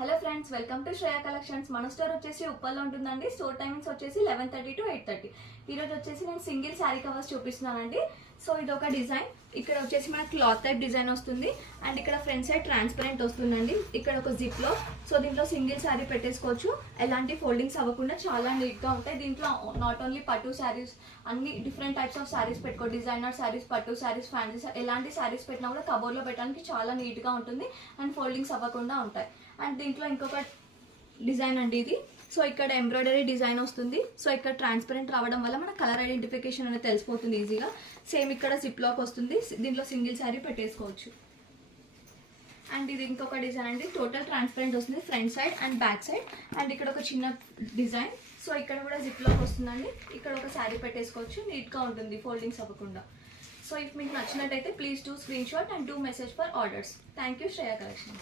Hello friends, welcome to Shreya collections. మన store వచ్చేసి ఉప్పల్లో ఉంటుందండి. స్టోర్ టైమింగ్స్ వచ్చేసి 11:30 to 8:30. ఈరోజు వచ్చేసి నేను సింగిల్ శారీ కవర్స్ చూపిస్తున్నానండి. సో ఇది ఒక డిజైన్. ఇక్కడ వచ్చేసి మనకి క్లాత్ టైప్ డిజైన్ వస్తుంది అండ్ ఇక్కడ ఫ్రంట్ సైడ్ ట్రాన్స్పరెంట్ వస్తుందండి. ఇక్కడ ఒక జిప్ లో సో దీంట్లో సింగిల్ శారీ పెట్టేసుకోవచ్చు. ఎలాంటి ఫోల్డింగ్స్ అవ్వకుండా చాలా నీట్ గా ఉంటాయి. దీంట్లో నాట్ ఓన్లీ పట్టు శారీస్, అన్ని డిఫరెంట్ టైప్స్ ఆఫ్ శారీస్ పెట్టుకో, డిజైనర్ శారీస్, పట్టు శారీస్, ఫ్యాన్సీ, ఎలాంటి శారీస్ పెట్టినా కూడా కబోర్డ్ లో పెట్టడానికి చాలా నీట్ గా ఉంటుంది అండ్ ఫోల్డింగ్స్ అవ్వకుండా ఉంటాయి. అండ్ దీంట్లో ఇంకొక డిజైన్ అండి ఇది. సో ఇక్కడ ఎంబ్రాయిడరీ డిజైన్ వస్తుంది. సో ఇక్కడ ట్రాన్స్పరెంట్ రావడం వల్ల మన కలర్ ఐడెంటిఫికేషన్ అనేది తెలిసిపోతుంది ఈజీగా. సేమ్ ఇక్కడ జిప్ లాక్ వస్తుంది. దీంట్లో సింగిల్ శారీ పెట్టేసుకోవచ్చు. అండ్ ఇది ఇంకొక డిజైన్ అండి. టోటల్ ట్రాన్స్పరెంట్ వస్తుంది front side and back side. And ఇక్కడ ఒక చిన్న డిజైన్. సో ఇక్కడ కూడా జిప్ లాక్ వస్తుందండి. ఇక్కడ ఒక శారీ పెట్టేసుకోవచ్చు. నీట్గా ఉంటుంది ఫోల్డింగ్స్ అవ్వకుండా. సో ఇఫ్ మీకు నచ్చినట్టయితే please do screen shot and do message for orders. Thank you Shreya collections.